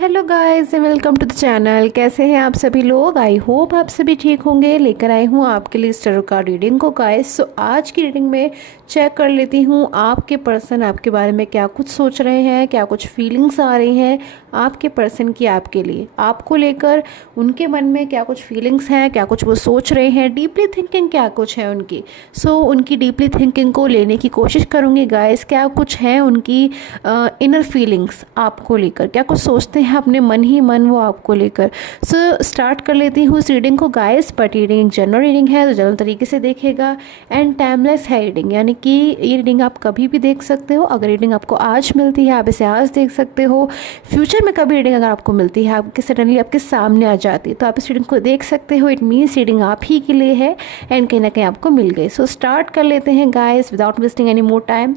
Hello guys and welcome to the channel. कैसे हैं आप सभी लोग? आई होप आप सभी ठीक होंगे। लेकर आई हूँ आपके लिए इस टैरो कार्ड रीडिंग को गाइस। सो आज की रीडिंग में चेक कर लेती हूँ आपके पर्सन आपके बारे में क्या कुछ सोच रहे हैं, क्या कुछ फीलिंग्स आ रही हैं आपके पर्सन की आपके लिए, आपको लेकर उनके मन में क्या कुछ फीलिंग्स हैं, क्या कुछ वो सोच रहे हैं, डीपली थिंकिंग क्या कुछ है उनकी। उनकी डीपली थिंकिंग को लेने की कोशिश करूँगी गाइस। क्या कुछ है उनकी इनर फीलिंग्स आपको लेकर, क्या कुछ सोचते हैं अपने मन ही मन वो आपको लेकर। स्टार्ट कर लेती हूँ इस रीडिंग को गाइस। बट रीडिंग एक जनरल रीडिंग है तो जनरल तरीके से देखेगा एंड टाइमलेस है रीडिंग, यानी कि ये रीडिंग आप कभी भी देख सकते हो। अगर रीडिंग आपको आज मिलती है आप इसे आज देख सकते हो। फ्यूचर में कभी रीडिंग अगर आपको मिलती है, आपके सडनली आपके सामने आ जाती है, तो आप इस रीडिंग को देख सकते हो। इट मीन्स रीडिंग आप ही के लिए है एंड कहीं ना कहीं आपको मिल गई। स्टार्ट कर लेते हैं guys without wasting any more time.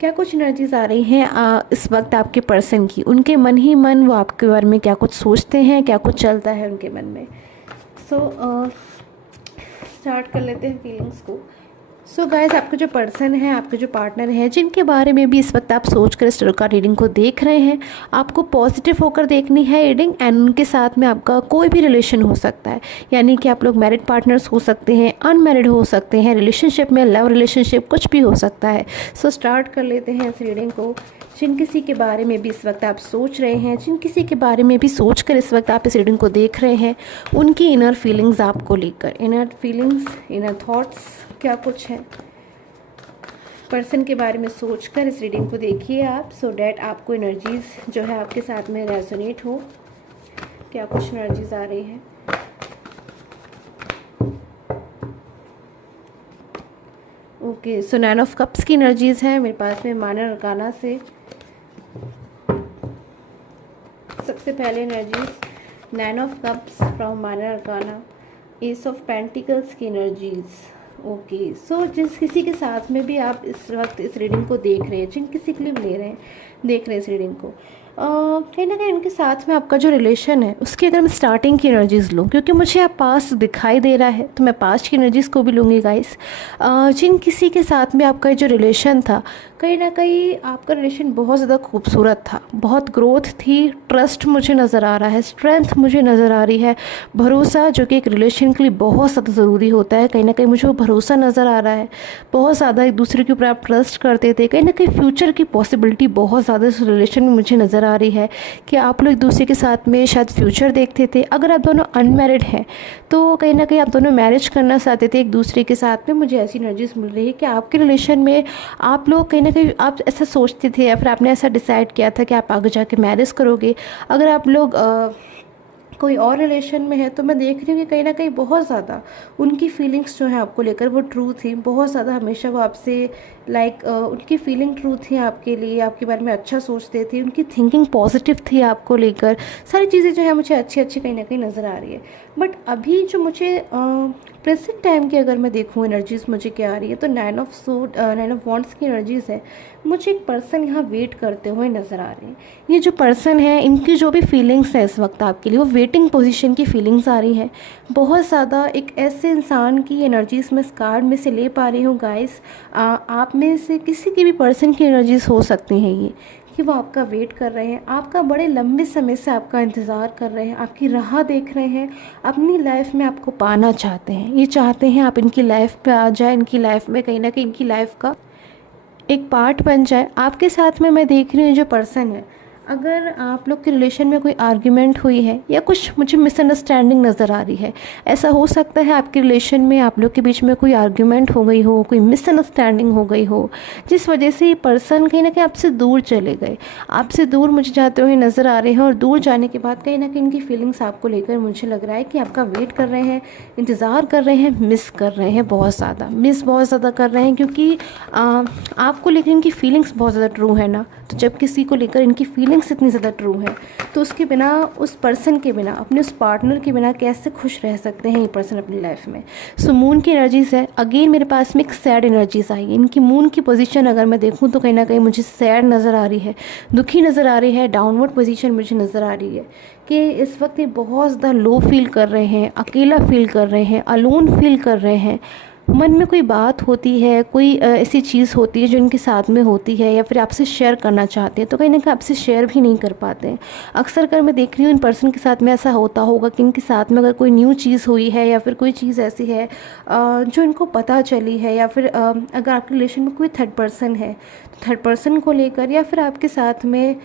क्या कुछ एनर्जीज आ रही हैं इस वक्त आपके पर्सन की, उनके मन ही मन वो आपके बारे में क्या कुछ सोचते हैं, क्या कुछ चलता है उनके मन में। स्टार्ट कर लेते हैं फीलिंग्स को। गाइस, आपके जो पर्सन है, आपके जो पार्टनर है, जिनके बारे में भी इस वक्त आप सोच कर इस टैरो कार्ड रीडिंग को देख रहे हैं, आपको पॉजिटिव होकर देखनी है रीडिंग। एंड उनके साथ में आपका कोई भी रिलेशन हो सकता है, यानी कि आप लोग मैरिड पार्टनर्स हो सकते हैं, अनमैरिड हो सकते हैं, रिलेशनशिप में, लव रिलेशनशिप, कुछ भी हो सकता है। स्टार्ट कर लेते हैं इस रीडिंग को। जिन किसी के बारे में भी इस वक्त आप सोच रहे हैं, जिन किसी के बारे में भी सोच कर इस वक्त आप इस रीडिंग को देख रहे हैं, उनकी इनर फीलिंग्स आपको लेकर, इनर फीलिंग्स, इनर थॉट्स क्या कुछ है पर्सन के बारे में सोचकर इस रीडिंग को देखिए आप, सो डैट आपको एनर्जीज जो है आपके साथ में रेजोनेट हो। क्या कुछ एनर्जीज आ रही है। ओके, सो 9 ऑफ कप्स की एनर्जीज है मेरे पास में माइनर अरकाना से। सबसे पहले energies 9 of cups from minor arcana, S of pentacles की एनर्जीज। ओके, जिस किसी के साथ में भी आप इस वक्त इस रीडिंग को देख रहे हैं, जिन किसी के लिए ले रहे हैं, देख रहे हैं इस रीडिंग को, कहीं ना कहीं उनके साथ में आपका जो रिलेशन है उसकी अगर मैं स्टार्टिंग की एनर्जीज लूँ, क्योंकि मुझे आप पास्ट दिखाई दे रहा है तो मैं पास्ट की एनर्जीज को भी लूँगी गाइस। जिन किसी के साथ में आपका जो रिलेशन था, कहीं ना कहीं आपका रिलेशन बहुत ज़्यादा खूबसूरत था, बहुत ग्रोथ थी, ट्रस्ट मुझे नज़र आ रहा है, स्ट्रेंथ मुझे नज़र आ रही है, भरोसा जो कि एक रिलेशन के लिए बहुत ज़्यादा ज़रूरी होता है। कहीं ना कहीं मुझे वो भरोसा नज़र आ रहा है, बहुत ज़्यादा एक दूसरे के ऊपर आप ट्रस्ट करते थे। कहीं ना कहीं फ्यूचर की पॉसिबिलिटी बहुत ज़्यादा इस रिलेशन में मुझे नज़र आ रही है कि आप लोग एक दूसरे के साथ में शायद फ्यूचर देखते थे। अगर आप दोनों अनमैरिड हैं तो कहीं ना कहीं आप दोनों मैरिज करना चाहते थे एक दूसरे के साथ में। मुझे ऐसी एनर्जीज मिल रही है कि आपके रिलेशन में आप लोग कहीं ना कहीं आप ऐसा सोचते थे या फिर आपने ऐसा डिसाइड किया था कि आप आगे जाके मैरिज करोगे। अगर आप लोग कोई और रिलेशन में है तो मैं देख रही हूँ कि कहीं ना कहीं बहुत ज़्यादा उनकी फीलिंग्स जो है आपको लेकर वो ट्रू थी, बहुत ज़्यादा हमेशा वो आपसे उनकी फीलिंग ट्रू थी आपके लिए, आपके बारे में अच्छा सोचते थे, उनकी थिंकिंग पॉजिटिव थी आपको लेकर। सारी चीज़ें जो है मुझे अच्छी अच्छी कहीं ना कहीं नज़र आ रही है। बट अभी जो मुझे प्रेजेंट टाइम की अगर मैं देखूँ एनर्जीज मुझे क्या आ रही है, तो 9 ऑफ वॉन्ड्स की एनर्जीज है। मुझे एक पर्सन यहाँ वेट करते हुए नज़र आ रहे हैं। ये जो पर्सन है, इनकी जो भी फीलिंग्स है इस वक्त आपके लिए, वो वेटिंग पोजीशन की फीलिंग्स आ रही है बहुत ज़्यादा। एक ऐसे इंसान की एनर्जीज मैं इस कार्ड में से ले पा रही हूँ गाइस। आप में से किसी की भी पर्सन की एनर्जीज हो सकती हैं ये, कि वो आपका वेट कर रहे हैं, आपका बड़े लंबे समय से आपका इंतज़ार कर रहे हैं, आपकी राह देख रहे हैं, अपनी लाइफ में आपको पाना चाहते हैं। ये चाहते हैं आप इनकी लाइफ पे आ जाए, इनकी लाइफ में कहीं ना कहीं इनकी लाइफ का एक पार्ट बन जाए। आपके साथ में मैं देख रही हूँ जो पर्सन है, अगर आप लोग के रिलेशन में कोई आर्ग्यूमेंट हुई है या कुछ मुझे मिसअंडरस्टैंडिंग नज़र आ रही है, ऐसा हो सकता है आपके रिलेशन में आप लोग के बीच में कोई आर्ग्यूमेंट हो गई हो, कोई मिसअंडरस्टैंडिंग हो गई हो, जिस वजह से ये पर्सन कहीं ना कहीं आपसे दूर चले गए, आपसे दूर मुझे जाते हुए नज़र आ रहे हैं। और दूर जाने के बाद कहीं ना कहीं इनकी फीलिंग्स आपको लेकर मुझे लग रहा है कि आपका वेट कर रहे हैं, इंतज़ार कर रहे हैं, मिस कर रहे हैं, बहुत ज़्यादा कर रहे हैं, क्योंकि आपको लेकर इनकी फीलिंग्स बहुत ज़्यादा ट्रू है ना। तो जब किसी को लेकर इनकी फीलिंग्स इतनी ज़्यादा ट्रू है तो उसके बिना, उस पर्सन के बिना, अपने उस पार्टनर के बिना कैसे खुश रह सकते हैं ये पर्सन अपनी लाइफ में। मून की एनर्जीज है। अगेन मेरे पास में एक सैड एनर्जीज आई है। इनकी मून की पोजीशन अगर मैं देखूं तो कहीं ना कहीं मुझे सैड नज़र आ रही है, दुखी नज़र आ रही है, डाउनवर्ड पोजीशन मुझे नज़र आ रही है कि इस वक्त ये बहुत ज़्यादा लो फील कर रहे हैं, अकेला फील कर रहे हैं, अलोन फील कर रहे हैं। मन में कोई बात होती है, कोई ऐसी चीज़ होती है जो इनके साथ में होती है, या फिर आपसे शेयर करना चाहते हैं तो कहीं ना कहीं आपसे शेयर भी नहीं कर पाते हैं। अक्सर कर मैं देख रही हूँ इन पर्सन के साथ में ऐसा होता होगा कि इनके साथ में अगर कोई न्यू चीज़ हुई है या फिर कोई चीज़ ऐसी है जो इनको पता चली है, या फिर अगर आपके रिलेशन में कोई थर्ड पर्सन है तो थर्ड पर्सन को लेकर, या फिर आपके साथ में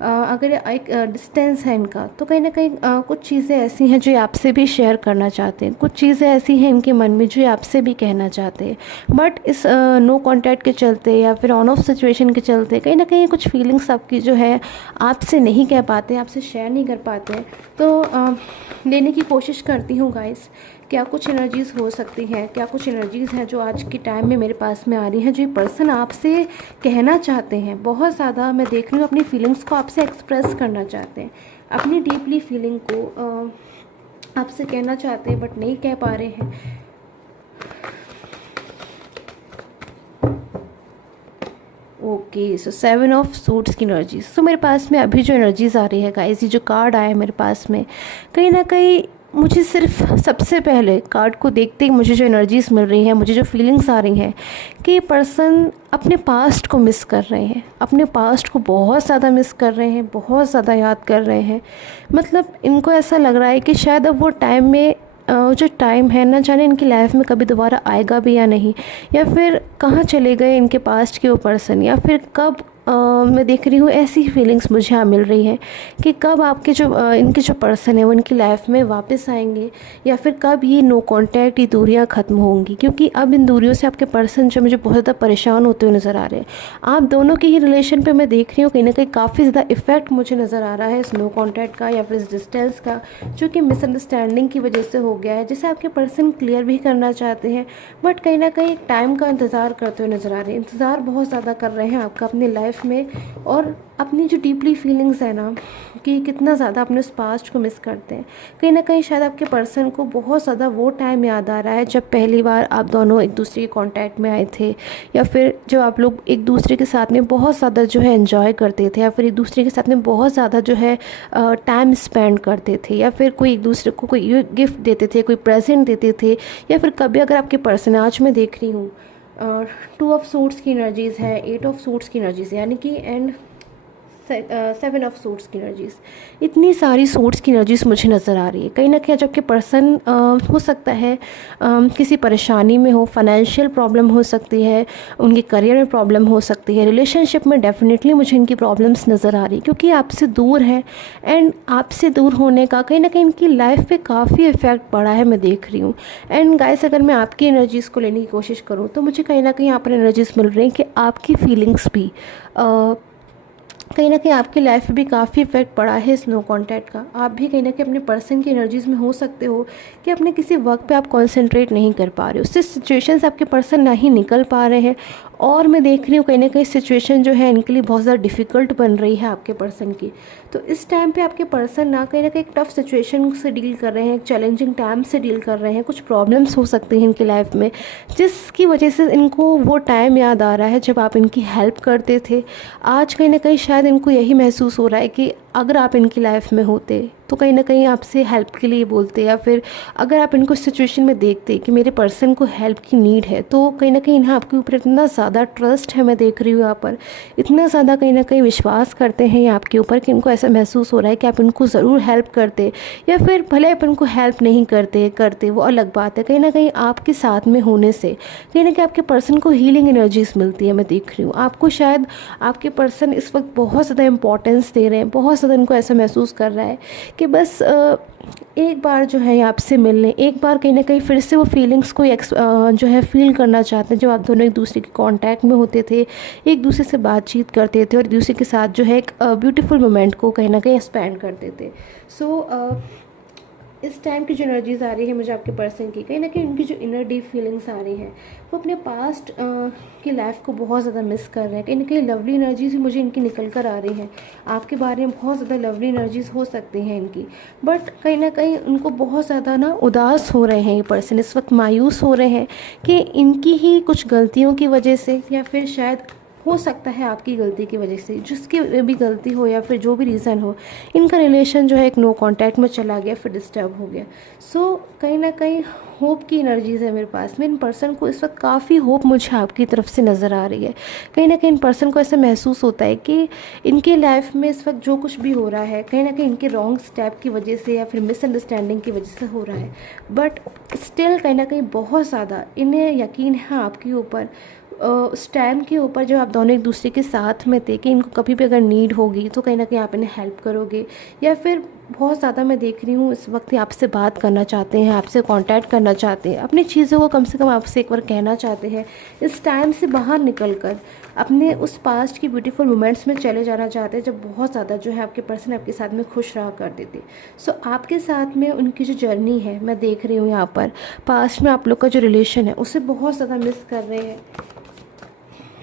अगर एक डिस्टेंस है इनका, तो कहीं ना कहीं कुछ चीज़ें ऐसी हैं जो ये आपसे भी शेयर करना चाहते हैं, कुछ चीज़ें ऐसी हैं इनके मन में जो ये आपसे भी कहना चाहते हैं। बट इस नो कांटेक्ट के चलते या फिर ऑन ऑफ सिचुएशन के चलते कहीं ना कहीं कुछ फीलिंग्स आपकी जो है आपसे नहीं कह पाते, आपसे शेयर नहीं कर पाते। तो लेने की कोशिश करती हूँ गाइस, क्या कुछ एनर्जीज़ हो सकती हैं, क्या कुछ एनर्जीज़ हैं जो आज के टाइम में मेरे पास में आ रही हैं, जो ये पर्सन आपसे कहना चाहते हैं। बहुत ज़्यादा मैं देख रही हूँ अपनी फीलिंग्स को आपसे एक्सप्रेस करना चाहते हैं, अपनी डीपली फीलिंग को आपसे कहना चाहते हैं बट नहीं कह पा रहे हैं। ओके, सो 7 ऑफ सूट्स की एनर्जीज। सो मेरे पास में अभी जो एनर्जीज़ आ रही है गाइस, ये जो कार्ड आया है मेरे पास में, कहीं ना कहीं मुझे सिर्फ सबसे पहले कार्ड को देखते ही मुझे जो एनर्जीज़ मिल रही है, मुझे जो फीलिंग्स आ रही हैं कि ये पर्सन अपने पास्ट को मिस कर रहे हैं, अपने पास्ट को बहुत ज़्यादा मिस कर रहे हैं, बहुत ज़्यादा याद कर रहे हैं। मतलब इनको ऐसा लग रहा है कि शायद अब वो टाइम में जो टाइम है ना जाने इनकी लाइफ में कभी दोबारा आएगा भी या नहीं, या फिर कहाँ चले गए इनके पास्ट के वो पर्सन, या फिर कब मैं देख रही हूँ ऐसी फीलिंग्स मुझे यहाँ मिल रही हैं कि कब आपके जो इनके जो पर्सन है वो इनकी लाइफ में वापस आएंगे, या फिर कब ये नो कांटेक्ट, ये दूरियाँ ख़त्म होंगी। क्योंकि अब इन दूरियों से आपके पर्सन जो मुझे बहुत ज़्यादा परेशान होते हुए नज़र आ रहे हैं। आप दोनों की ही रिलेशन पे मैं देख रही हूँ कहीं ना कहीं काफ़ी ज़्यादा इफेक्ट मुझे नज़र आ रहा है इस नो कांटेक्ट का या फिर इस डिस्टेंस का, जो कि मिसअंडरस्टैंडिंग की वजह से हो गया है, जिसे आपके पर्सन क्लियर भी करना चाहते हैं बट कहीं ना कहीं टाइम का इंतज़ार करते हुए नज़र आ रहे हैं। इंतज़ार बहुत ज़्यादा कर रहे हैं आपका अपनी लाइफ में, और अपनी जो डीपली फीलिंग्स है ना कि कितना ज़्यादा अपने उस पास्ट को मिस करते हैं। कहीं ना कहीं शायद आपके पर्सन को बहुत ज़्यादा वो टाइम याद आ रहा है जब पहली बार आप दोनों एक दूसरे के कांटेक्ट में आए थे, या फिर जब आप लोग एक दूसरे के साथ में बहुत ज़्यादा जो है एंजॉय करते थे, या फिर एक दूसरे के साथ में बहुत ज़्यादा जो है टाइम स्पेंड करते थे, या फिर कोई एक दूसरे को कोई गिफ्ट देते थे, कोई प्रेजेंट देते थे, या फिर कभी अगर आपके पर्सन, आज मैं देख रही हूँ 2 ऑफ सूट्स की एनर्जीज़ है, 8 ऑफ सूट्स की एनर्जीज़, यानी कि एंड 7 ऑफ सूट्स की एनर्जीज़। इतनी सारी सूट्स की एनर्जीज़ मुझे नज़र आ रही है। कहीं ना कहीं जबकि पर्सन हो सकता है किसी परेशानी में हो, फाइनेंशियल प्रॉब्लम हो सकती है, उनके करियर में प्रॉब्लम हो सकती है, रिलेशनशिप में डेफिनेटली मुझे इनकी प्रॉब्लम्स नज़र आ रही है क्योंकि आपसे दूर है। एंड आपसे दूर होने का कहीं ना कहीं इनकी लाइफ पे काफ़ी इफ़ेक्ट पड़ा है, मैं देख रही हूँ। एंड गाइस, अगर मैं आपकी एनर्जीज़ को लेने की कोशिश करूँ तो मुझे कहीं ना कहीं यहाँ पर एनर्जीज़ मिल रही हैं कि आपकी फीलिंग्स भी कहीं ना कहीं आपकी लाइफ में भी काफ़ी इफेक्ट पड़ा है इस नो कांटेक्ट का। आप भी कहीं ना कहीं अपने पर्सन की एनर्जीज़ में हो सकते हो कि अपने किसी वर्क पे आप कंसंट्रेट नहीं कर पा रहे हो, उससे सिचुएशन से आपके पर्सन ना ही निकल पा रहे हैं, और मैं देख रही हूँ कहीं ना कहीं सिचुएशन जो है इनके लिए बहुत ज़्यादा डिफ़िकल्ट बन रही है आपके पर्सन की। तो इस टाइम पे आपके पर्सन ना कहीं एक टफ़ सिचुएशन से डील कर रहे हैं, एक चैलेंजिंग टाइम से डील कर रहे हैं, कुछ प्रॉब्लम्स हो सकती हैं इनकी लाइफ में जिसकी वजह से इनको वो टाइम याद आ रहा है जब आप इनकी हेल्प करते थे। आज कहीं ना कहीं शायद इनको यही महसूस हो रहा है कि अगर आप इनकी लाइफ में होते तो कहीं ना कहीं आपसे हेल्प के लिए बोलते, या फिर अगर आप इनको सिचुएशन में देखते कि मेरे पर्सन को हेल्प की नीड है, तो कहीं ना कहीं इन्हें आपके ऊपर इतना ज़्यादा ट्रस्ट है, मैं देख रही हूँ यहाँ पर इतना ज़्यादा कहीं ना कहीं विश्वास करते हैं आपके ऊपर कि इनको ऐसा महसूस हो रहा है कि आप इनको ज़रूर हेल्प करते, या फिर भले आप इनको हेल्प नहीं करते वो अलग बात है। कहीं ना कहीं आपके साथ में होने से कहीं ना कहीं आपके पर्सन को हीलिंग एनर्जीज मिलती है, मैं देख रही हूँ। आपको शायद आपके पर्सन इस वक्त बहुत ज़्यादा इंपॉर्टेंस दे रहे हैं, बहुत ज़्यादा इनको ऐसा महसूस कर रहा है कि बस एक बार जो है आपसे मिल लें, एक बार कहीं ना कहीं फिर से वो फीलिंग्स को जो है फील करना चाहते हैं जब आप दोनों एक दूसरे के कांटेक्ट में होते थे, एक दूसरे से बातचीत करते थे और एक दूसरे के साथ जो है एक ब्यूटीफुल मोमेंट को कहीं ना कहीं स्पेंड करते थे। सो इस टाइम की जो एनर्जीज़ आ रही है मुझे आपके पर्सन की, कहीं ना कहीं उनकी जो इनर डीप फीलिंग्स आ रही हैं वो अपने पास्ट की लाइफ को बहुत ज़्यादा मिस कर रहे हैं। कहीं ना कहीं लवली एनर्जीज भी मुझे इनकी निकल कर आ रही हैं, आपके बारे में बहुत ज़्यादा लवली एनर्जीज हो सकती हैं इनकी, बट कहीं ना कहीं उनको बहुत ज़्यादा ना उदास हो रहे हैं ये पर्सन, इस वक्त मायूस हो रहे हैं कि इनकी ही कुछ गलतियों की वजह से, या फिर शायद हो सकता है आपकी गलती की वजह से, जिसकी भी गलती हो या फिर जो भी रीज़न हो, इनका रिलेशन जो है एक नो कांटेक्ट में चला गया, फिर डिस्टर्ब हो गया। सो कहीं ना कहीं होप की एनर्जीज़ है मेरे पास में। इन पर्सन को इस वक्त काफ़ी होप मुझे आपकी तरफ से नज़र आ रही है। कहीं ना कहीं इन पर्सन को ऐसा महसूस होता है कि इनके लाइफ में इस वक्त जो कुछ भी हो रहा है कहीं ना कहीं इनके रॉन्ग स्टेप की वजह से या फिर मिसअंडरस्टैंडिंग की वजह से हो रहा है, बट स्टिल कहीं ना कहीं बहुत ज़्यादा इन्हें यकीन है आपके ऊपर, उस टाइम के ऊपर जब आप दोनों एक दूसरे के साथ में थे, कि इनको कभी भी अगर नीड होगी तो कहीं ना कहीं आप इन्हें हेल्प करोगे, या फिर बहुत ज़्यादा मैं देख रही हूँ इस वक्त ये आपसे बात करना चाहते हैं, आपसे कांटेक्ट करना चाहते हैं, अपनी चीज़ों को कम से कम आपसे एक बार कहना चाहते हैं। इस टाइम से बाहर निकल कर अपने उस पास्ट की ब्यूटीफुल मोमेंट्स में चले जाना चाहते हैं, जब बहुत ज़्यादा जो है आपके पर्सन आपके साथ में खुश रहा करते थे। सो आपके साथ में उनकी जो जर्नी है मैं देख रही हूँ यहाँ पर, पास्ट में आप लोग का जो रिलेशन है उसे बहुत ज़्यादा मिस कर रहे हैं।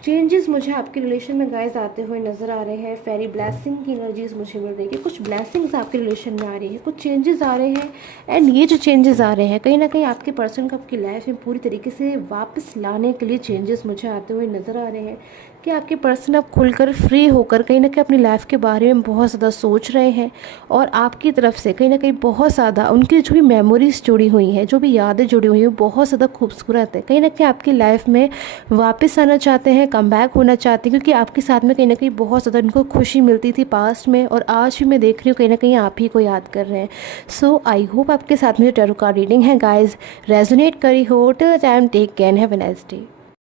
चेंजेस मुझे आपके रिलेशन में गाइस आते हुए नज़र आ रहे हैं। फेरी ब्लेसिंग की एनर्जीज मुझे मिल रही है, कुछ ब्लेसिंग्स आपके रिलेशन में आ रही है, कुछ चेंजेस आ रहे हैं। एंड ये जो चेंजेस आ रहे हैं कहीं ना कहीं आपके पर्सन को आपकी लाइफ में पूरी तरीके से वापस लाने के लिए चेंजेस मुझे आते हुए नज़र आ रहे हैं, कि आपके पर्सन अब खुलकर फ्री होकर कहीं ना कहीं अपनी लाइफ के बारे में बहुत ज़्यादा सोच रहे हैं, और आपकी तरफ से कहीं ना कहीं बहुत ज़्यादा उनकी जो भी मेमोरीज जुड़ी हुई हैं, जो भी यादें जुड़ी हुई हैं, बहुत ज़्यादा खूबसूरत है। कहीं ना कहीं आपकी लाइफ में वापस आना चाहते हैं, कम बैक होना चाहते हैं, क्योंकि आपके साथ में कहीं ना कहीं बहुत ज़्यादा उनको खुशी मिलती थी पास्ट में, और आज भी मैं देख रही हूँ कहीं ना कहीं आप ही को याद कर रहे हैं। सो आई होप आपके साथ में जो टैरो कार्ड रीडिंग है गाइज रेजोनेट करी हो। Till the time take care, have a nice day.